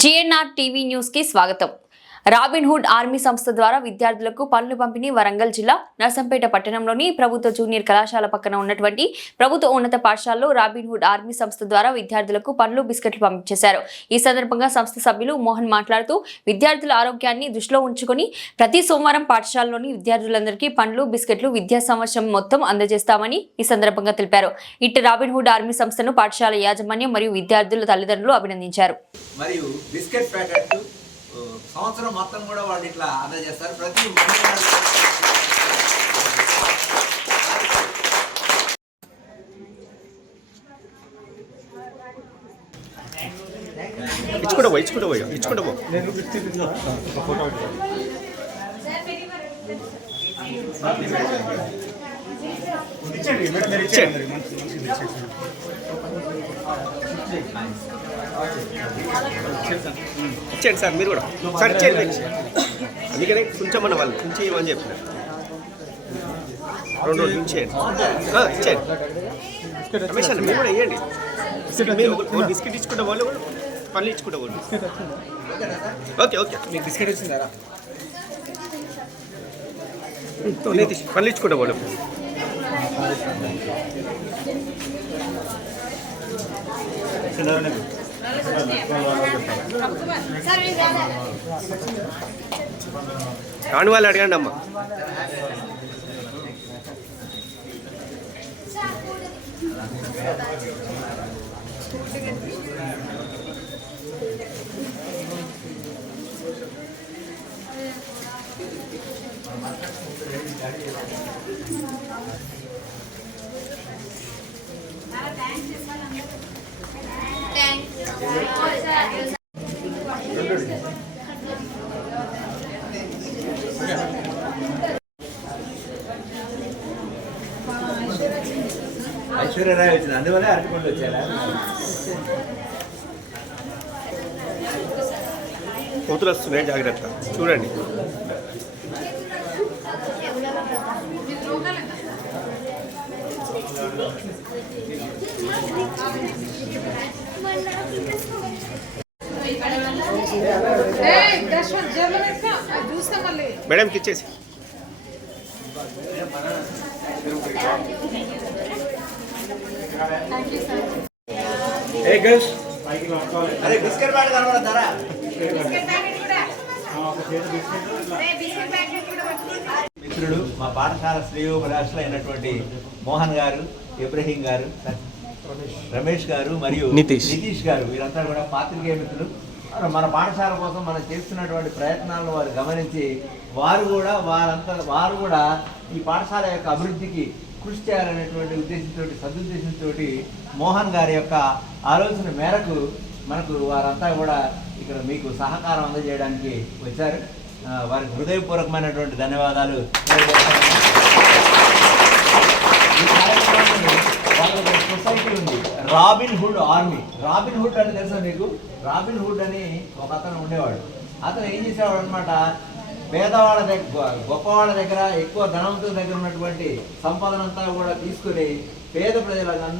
GNR TV news కి స్వాగతం. Robin Hood army సంస్థ ద్వారా విద్యార్థులకు పనులు పంపిణీ వరంగల్ జిల్లా నర్సంపేట పట్టణంలోని ప్రభుత్వ జూనియర్ కళాశాల పక్కన ఉన్నటువంటి ప్రభుత్వ ఉన్నత పాఠశాలలో రాబిన్హుడ్ ఆర్మీ సంస్థ ద్వారా విద్యార్థులకు పనులు బిస్కెట్లు పంపించేశారు. ఈ సందర్భంగా సంస్థ సభ్యులు మోహన్ మాట్లాడుతూ విద్యార్థుల ఆరోగ్యాన్ని దృష్టిలో ఉంచుకొని ప్రతి సోమవారం పాఠశాలలోని విద్యార్థులందరికీ పండ్లు బిస్కెట్లు విద్యా సంవత్సరం మొత్తం అందజేస్తామని ఈ సందర్భంగా తెలిపారు. ఇటు రాబిన్హుడ్ ఆర్మీ సంస్థను పాఠశాల యాజమాన్యం మరియు విద్యార్థుల తల్లిదండ్రులు అభినందించారు. మరియు బిస్కెట్ ప్యాకెట్ సంవత్సరం మొత్తం కూడా వాళ్ళు ఇట్లా అందజేస్తారు. ప్రతి ఇచ్చేయండి సార్, మీరు కూడా సార్ ఇచ్చేయండి. అందుకనే కొంచెం మన వాళ్ళు కొంచెం ఇవ్వని చెప్పిన రెండు ఇచ్చేయండి. ఇచ్చేయండి రమేష్ అండి, మీరు కూడా ఇవ్వండి. మీరు బిస్కెట్ ఇచ్చుకుంటే వాళ్ళు కూడా పళ్ళు ఇచ్చుకుంటే వాళ్ళు. ఓకే ఓకే, మీకు బిస్కెట్ వచ్చిందారా? పళ్ళు ఇచ్చుకుంటే వాళ్ళు. కాని వాళ్ళు అడగండి అమ్మా. ఐశ్వర్యరాయ్ వచ్చింది, అందువల్ల అరటిపండ్లు వచ్చారా? కోతులు వస్తున్నాయి, జాగ్రత్త చూడండి. మేడంకి ఇచ్చేసి అరే బిస్కెట్ ప్యాకెట్ కనబడతారా? మిత్రుడు, మా పాఠశాల శ్రేయోభిలాషులు అయినటువంటి మోహన్ గారు, ఇబ్రహీం గారు, రమేష్ గారు మరియు నితీష్ గారు, వీరంతా కూడా పాత్రికేయ మిత్రులు. మన పాఠశాల కోసం మనం చేస్తున్నటువంటి ప్రయత్నాలను వారు గమనించి వారు కూడా ఈ పాఠశాల యొక్క అభివృద్ధికి కృషి చేయాలనేటువంటి ఉద్దేశంతో, సదుద్దేశంతో మోహన్ గారి యొక్క ఆలోచన మేరకు మనకు వారంతా కూడా ఇక్కడ మీకు సహకారం అందజేయడానికి వచ్చారు. వారికి హృదయపూర్వకమైనటువంటి ధన్యవాదాలు. ఈ కార్యక్రమాన్ని వాళ్ళ సొసైటీ ఉంది, రాబిన్హుడ్ ఆర్మీ. రాబిన్హుడ్ అంటే తెలుసా మీకు? రాబిన్హుడ్ అని ఒక అతను ఉండేవాడు. అతను ఏం చేసేవాడు అనమాట, పేదవాళ్ళ దగ్గర, గొప్పవాళ్ళ దగ్గర, ఎక్కువ ధనవంతుల దగ్గర ఉన్నటువంటి సంపదనంతా కూడా తీసుకుని పేద ప్రజలందరూ